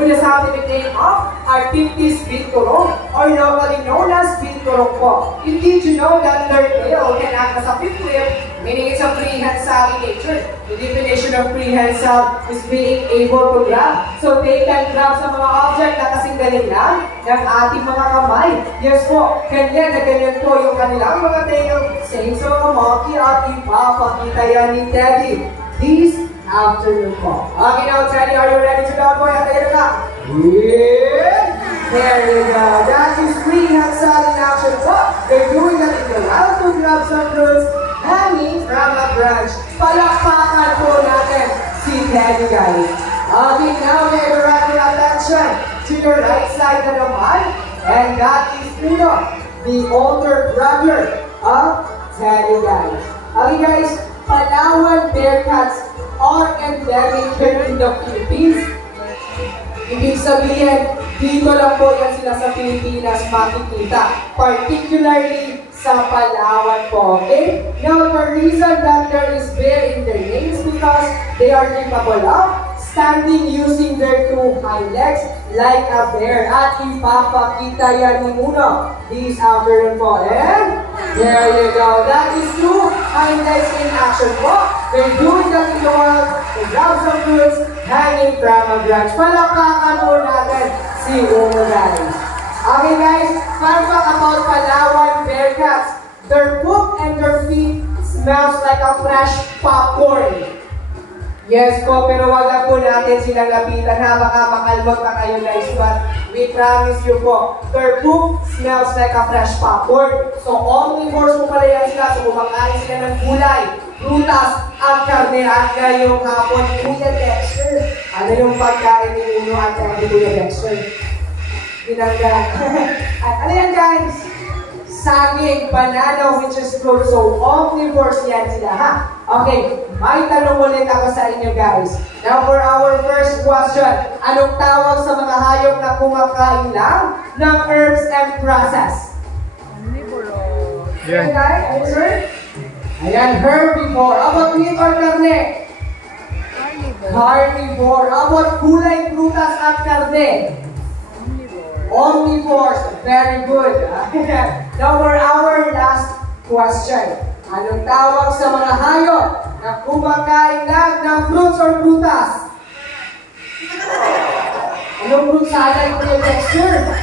with the scientific name of Arctictis binturong, or locally known as binturong po. Did you know that their tail can act as a fifth limb, meaning it's a prehensile in nature? The definition of prehensile is being able to grab. So they can grab sa mga object na kasing galing lang ng ating mga kamay. Yes po, ganyan na ganyan po yung kanilang mga tail. Same sa mga monkey at ipapakita yan ni Teddy this afternoon po. Okay now, Teddy, are you ready to go for it? There you go. That is prehensile in action po. They're doing that if you're allowed to grab some roots hanging from a branch. Palakpakan po natin si Teddy, guys. Okay, now may direct your attention to your right side na naman. And that is Uno, the older brother of Teddy, guys. Okay, guys, Palawan Bearcats are endemic here in the Philippines. Ibig sabihin, dito lang po yan sila sa Pilipinas makikita. Particularly sa Palawan po, okay? Now, the reason that there is bear in their name is because they are capable of standing using their two hind legs like a bear. At ipapakita yan ni Uno this afternoon po. And there you go. That is two hind legs in action po. They're doing that in the wild. They grab some fruits hanging from a branch. Palakpakan po natin si Uno, guys. Okay, guys, fun fact about Palawan Bearcats. Their poop and their feet smells like a fresh popcorn. Yes po, pero wag lang po natin silang lapitan ha, baka makalmot pa kayo, guys, but we promise you po, their poop smells like a fresh popcorn. So omnivores po pala yan sila, so kumakain sila ng gulay, prutas, at karne. At ngayong hapon, Kuya Dexter, ano yung pagkain ni Uno at ni Kuya Dexter? Binanggan. At ano yan, guys? Saging, banana, which is fruit. So omnivores yan sila ha. Okay, may tanong ulit ako sa inyo, guys. Now for our first question, anong tawag sa mga hayop na kumakain lang ng herbs and process? Omnivore. Yeah. Okay, answer? Ayan, herbivore. About meat or karne? Carnivore. Carnivore. About gulay, prutas at karne? Omnivores. Very good. Now for our last question. Anong tawag sa mga hayop na kumakain lang ng fruits or prutas? Anong fruits sa atin, Kuya Dexter?